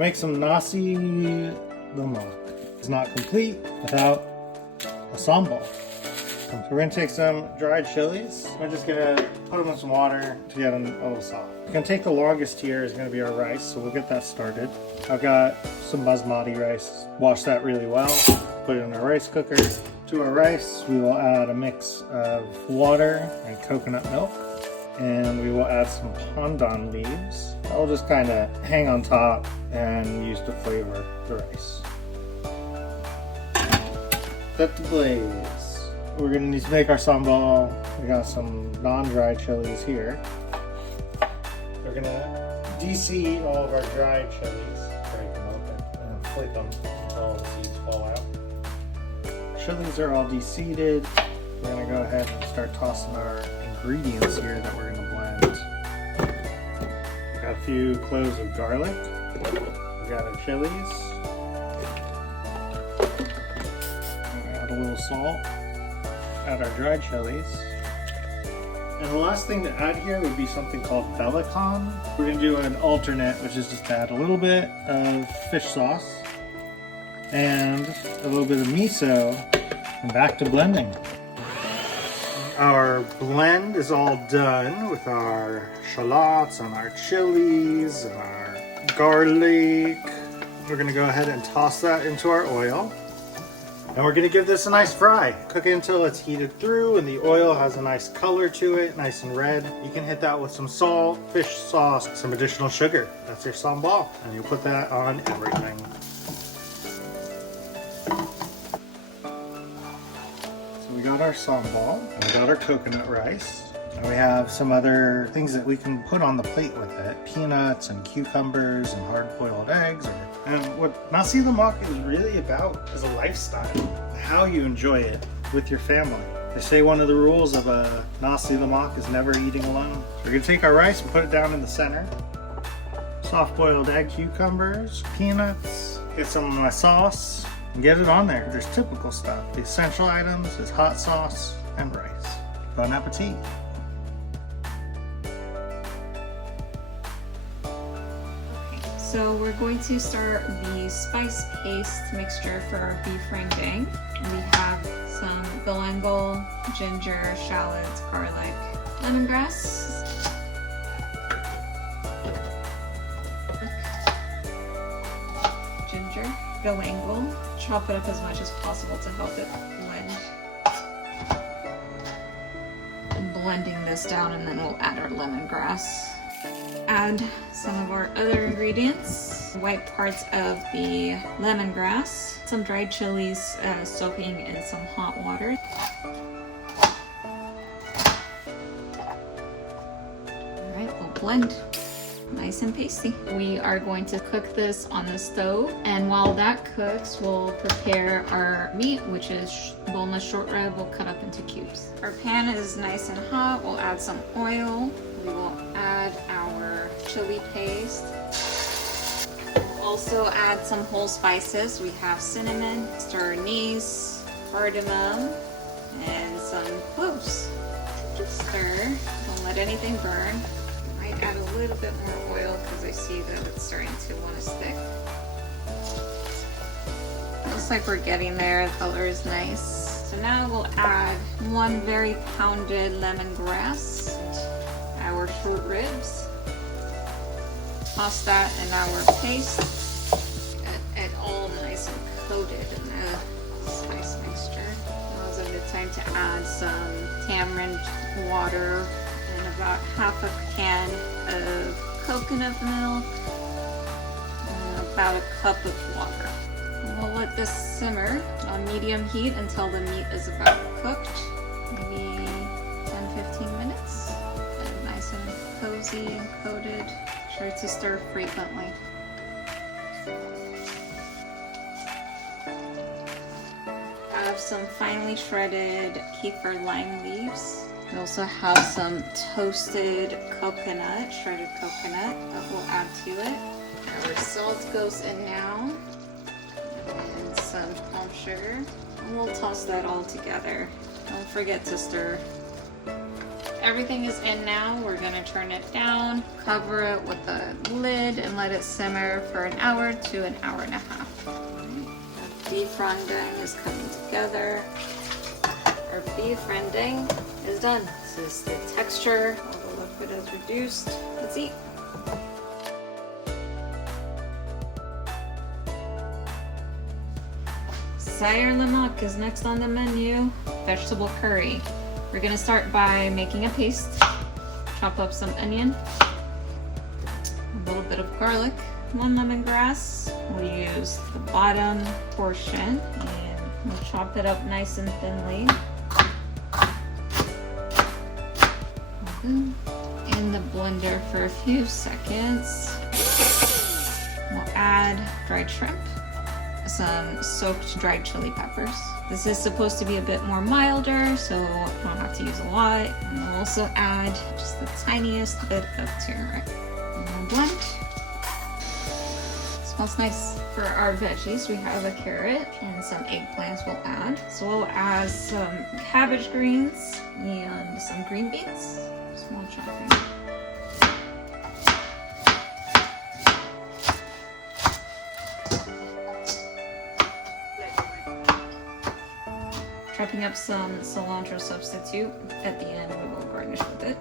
make some Nasi Lemak. It's not complete without a sambal. So we're gonna take some dried chilies. We're just gonna put them in some water to get them a little soft. It's gonna take the longest here is gonna be our rice, so we'll get that started. I've got some basmati rice. Wash that really well. Put it in our rice cooker. To our rice, we will add a mix of water and coconut milk. And we will add some pandan leaves. That will just kind of hang on top and use to flavor the rice. Set the blaze. We're gonna need to make our sambal. We got some non-dried chilies here. We're gonna de-seed all of our dried chilies. Break them open and then flick them until all the seeds fall out. Chilies are all de-seeded. We're gonna go ahead and start tossing our ingredients here that we're gonna blend. Got a few cloves of garlic. We got our chilies. Add a little salt. Add our dried chilies. And the last thing to add here would be something called Belacan. We're gonna do an alternate, which is just to add a little bit of fish sauce and a little bit of miso, and back to blending. Our blend is all done with our shallots and our chilies and our garlic. We're gonna go ahead and toss that into our oil. And we're gonna give this a nice fry. Cook it until it's heated through and the oil has a nice color to it, nice and red. You can hit that with some salt, fish sauce, some additional sugar. That's your sambal. And you put that on everything. We got our sambal, and we got our coconut rice, and we have some other things that we can put on the plate with it. Peanuts and cucumbers and hard-boiled eggs. And what Nasi Lemak is really about is a lifestyle, how you enjoy it with your family. They say one of the rules of a Nasi Lemak is never eating alone. We're gonna take our rice and put it down in the center. Soft-boiled egg, cucumbers, peanuts, get some of my sauce, and get it on there. There's typical stuff. The essential items is hot sauce and rice. Bon appetit. Okay, so we're going to start the spice paste mixture for our beef rendang. We have some galangal, ginger, shallots, garlic, lemongrass, ginger, galangal. Chop it up as much as possible to help it blend. I'm blending this down, and then we'll add our lemongrass. Add some of our other ingredients. White parts of the lemongrass. Some dried chilies soaking in some hot water. Alright, we'll blend. Nice and pasty. We are going to cook this on the stove, and while that cooks, we'll prepare our meat, which is boneless short rib. We'll cut up into cubes. Our pan is nice and hot. We'll add some oil. We will add our chili paste. We'll also add some whole spices. We have cinnamon, star anise, cardamom, and some cloves. Just stir. Don't let anything burn. Add a little bit more oil because I see that it's starting to want to stick. Looks like we're getting there. The color is nice. So now we'll add one very pounded lemongrass, our short ribs. Toss that in our paste. Get it all nice and coated in the spice mixture. Now's a good time to add some tamarind water and about half a can of coconut milk and about a cup of water. And we'll let this simmer on medium heat until the meat is about cooked. Maybe 10-15 minutes. Get it nice and cozy and coated. Sure to stir frequently. Have some finely shredded kefir lime leaves. We also have some toasted coconut, shredded coconut that we'll add to it. Our salt goes in now, and some palm sugar. And we'll toss that all together. Don't forget to stir. Everything is in now. We're gonna turn it down, cover it with a lid, and let it simmer for an hour to an hour and a half. Our beef rendang is coming together. Our beef rendang is done. This is the texture. All the liquid is reduced. Let's eat. Nasi Lemak is next on the menu. Vegetable curry. We're gonna start by making a paste. Chop up some onion, a little bit of garlic, 1 lemongrass. We'll use the bottom portion and we'll chop it up nice and thinly. In the blender for a few seconds. We'll add dried shrimp, some soaked dried chili peppers. This is supposed to be a bit more milder, so you don't have to use a lot. And we'll also add just the tiniest bit of turmeric. And we'll blend. Smells nice. For our veggies, we have a carrot and some eggplants we'll add. So we'll add some cabbage greens and some green beans. Small chopping. Chopping up some cilantro substitute. At the end, we will garnish with it.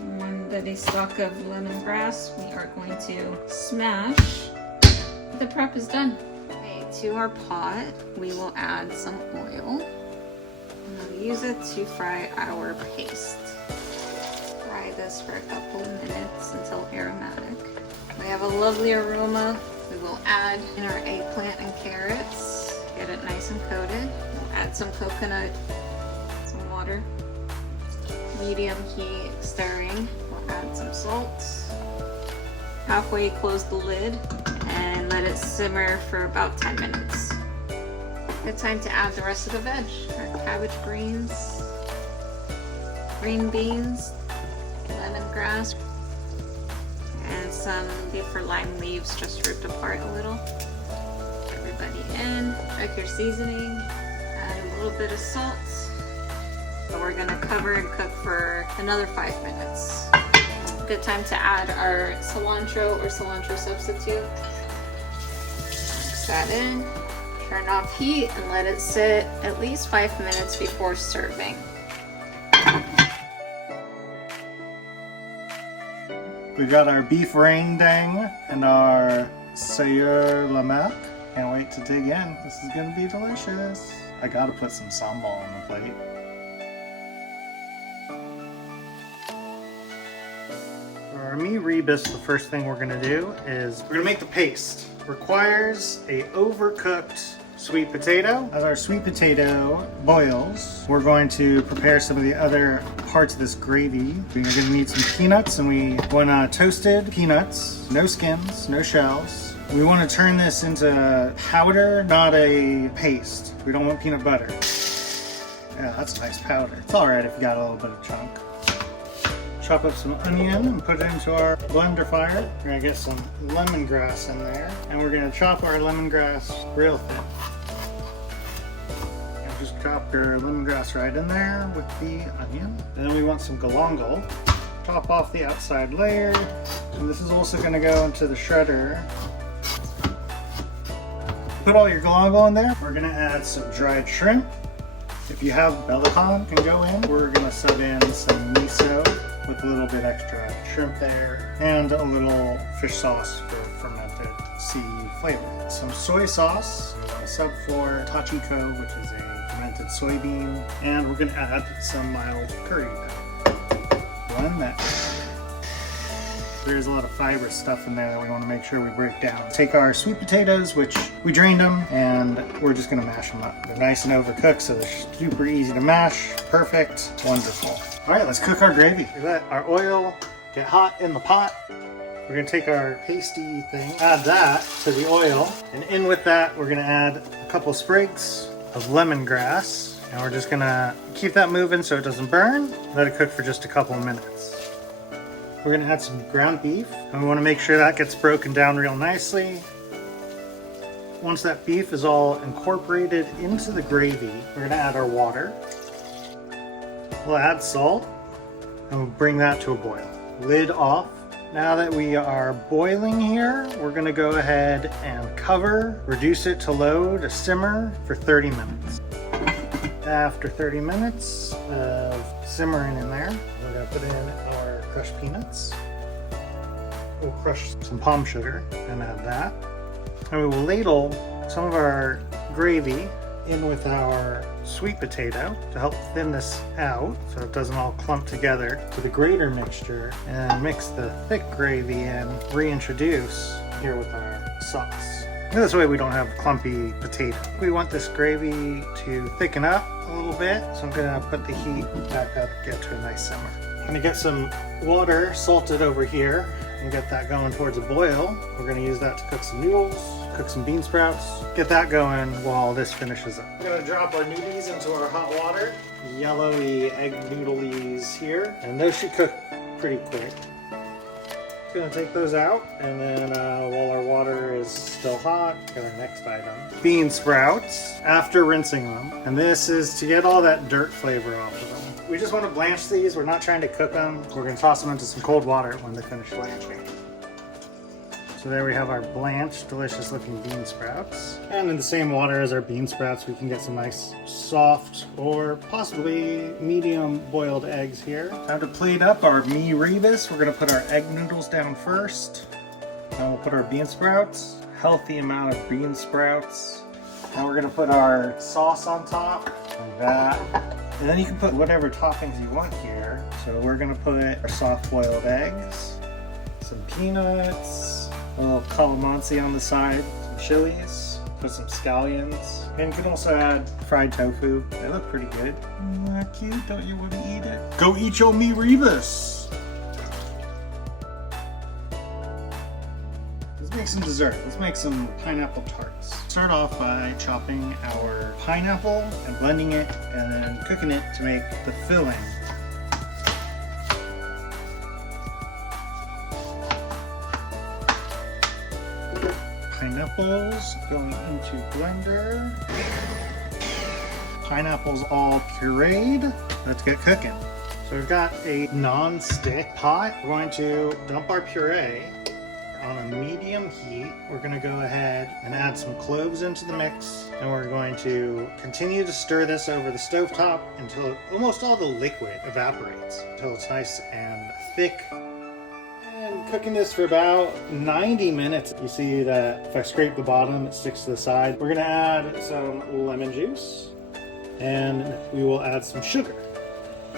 And a stalk of lemongrass we are going to smash. The prep is done. Okay, to our pot, we will add some oil. And we'll use it to fry our paste. Fry this for a couple of minutes until aromatic. We have a lovely aroma. We will add in our eggplant and carrots. Get it nice and coated. We'll add some coconut, some water, medium heat stirring. We'll add some salt. Halfway close the lid and let it simmer for about 10 minutes. Good time to add the rest of the veg. Our cabbage greens, green beans, lemongrass, and some beef or lime leaves just ripped apart a little. Everybody in, check your seasoning, add a little bit of salt. So we're gonna cover and cook for another 5 minutes. Good time to add our cilantro or cilantro substitute. Mix that in, turn off heat and let it sit at least 5 minutes before serving. We got our beef rendang and our Nasi Lemak. Can't wait to dig in. This is gonna be delicious. I gotta put some sambal on the plate. For our Mee Rebus, the first thing we're gonna do is we're gonna make the paste. Requires a overcooked sweet potato. As our sweet potato boils, we're going to prepare some of the other parts of this gravy. We're gonna need some peanuts, and we want toasted peanuts, no skins, no shells. We want to turn this into powder, not a paste. We don't want peanut butter. Yeah, that's a nice powder. It's alright if you got a little bit of chunk. Chop up some onion and put it into our blender fire. We're gonna get some lemongrass in there, and we're gonna chop our lemongrass real thin. And just drop your lemongrass right in there with the onion. And then we want some galangal. Chop off the outside layer, and this is also gonna go into the shredder. Put all your galangal in there. We're gonna add some dried shrimp. If you have Belacan, can go in. We're gonna sub in some miso with a little bit extra shrimp there, and a little fish sauce for fermented sea flavor. Some soy sauce. We want to sub for Tacheo, which is a fermented soybean, and we're gonna add some mild curry powder. Blend that. There's a lot of fibrous stuff in there that we want to make sure we break down. Take our sweet potatoes, which we drained them, and we're just going to mash them up. They're nice and overcooked, so they're super easy to mash. Perfect. Wonderful. All right, let's cook our gravy. We let our oil get hot in the pot. We're going to take our pasty thing, add that to the oil, and in with that, we're going to add a couple sprigs of lemongrass, and we're just going to keep that moving so it doesn't burn. Let it cook for just a couple of minutes. We're going to add some ground beef, and we want to make sure that gets broken down real nicely. Once that beef is all incorporated into the gravy, we're going to add our water. We'll add salt and we'll bring that to a boil. Lid off. Now that we are boiling here, we're gonna go ahead and cover, reduce it to low to simmer for 30 minutes. After 30 minutes of simmering in there, we're gonna put in our crushed peanuts. We'll crush some palm sugar and add that. And we will ladle some of our gravy in with our sweet potato to help thin this out so it doesn't all clump together to the grater mixture, and mix the thick gravy in, reintroduce here with our sauce. This way we don't have clumpy potato. We want this gravy to thicken up a little bit, so I'm gonna put the heat back up, get to a nice simmer. I'm gonna get some water salted over here and get that going towards a boil. We're gonna use that to cook some noodles, cook some bean sprouts, get that going while this finishes up. We're gonna drop our noodles into our hot water. Yellowy egg noodles here, and those should cook pretty quick. Gonna take those out, and then while our water is still hot, get our next item. Bean sprouts, after rinsing them. And this is to get all that dirt flavor off of them. We just want to blanch these, we're not trying to cook them. We're gonna toss them into some cold water when they finish blanching. So there we have our blanched, delicious looking bean sprouts. And in the same water as our bean sprouts, we can get some nice soft or possibly medium boiled eggs here. Time to plate up our Mee Rebus. We're gonna put our egg noodles down first. Then we'll put our bean sprouts. Healthy amount of bean sprouts. Now we're gonna put our sauce on top, like that. And then you can put whatever toppings you want here. So we're gonna put our soft boiled eggs, some peanuts, a little calamansi on the side, some chilies, put some scallions, and you can also add fried tofu. They look pretty good. Isn't that cute? Don't you want to eat it? Go eat your Mee Rebus! Let's make some dessert. Let's make some pineapple tarts. Start off by chopping our pineapple and blending it, and then cooking it to make the filling. Pineapples going into blender. Pineapples all pureed. Let's get cooking. So we've got a non-stick pot. We're going to dump our puree on a medium heat. We're going to go ahead and add some cloves into the mix, and we're going to continue to stir this over the stovetop until almost all the liquid evaporates, until it's nice and thick. Cooking this for about 90 minutes. You see that if I scrape the bottom, it sticks to the side. We're gonna add some lemon juice, and we will add some sugar.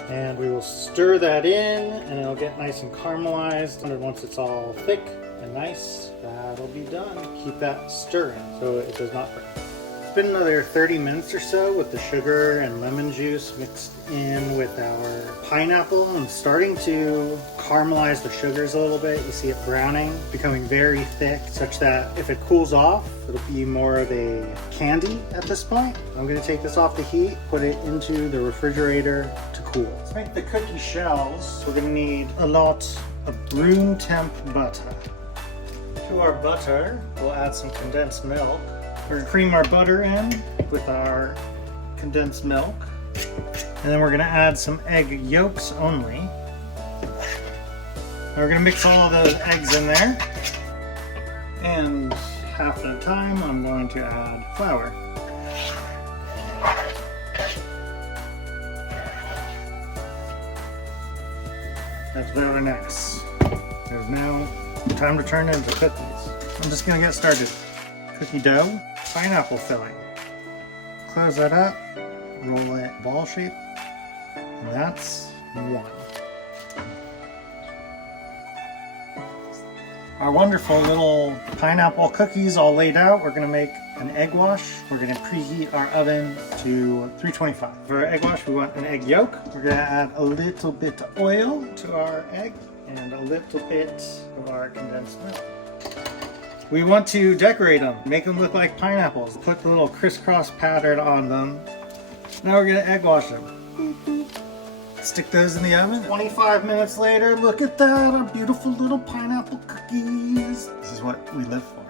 And we will stir that in, and it'll get nice and caramelized. And once it's all thick and nice, that'll be done. Keep that stirring so it does not burn. It's been another 30 minutes or so with the sugar and lemon juice mixed in with our pineapple. I'm starting to caramelize the sugars a little bit. You see it browning, becoming very thick, such that if it cools off, it'll be more of a candy at this point. I'm going to take this off the heat, put it into the refrigerator to cool. Let's make the cookie shells. We're going to need a lot of room temp butter. To our butter, we'll add some condensed milk. We're gonna cream our butter in with our condensed milk. And then we're gonna add some egg yolks only. And we're gonna mix all of those eggs in there. And half the time I'm going to add flour. That's very nice. There's now time to turn into cookies. I'm just gonna get started. Cookie dough, pineapple filling. Close that up, roll it ball shape, and that's one. Our wonderful little pineapple cookies all laid out. We're gonna make an egg wash. We're gonna preheat our oven to 325. For our egg wash, we want an egg yolk. We're gonna add a little bit of oil to our egg and a little bit of our condensed milk. We want to decorate them, make them look like pineapples. Put the little crisscross pattern on them. Now we're gonna egg wash them. Stick those in the oven. 25 minutes later, look at that, our beautiful little pineapple cookies. This is what we live for.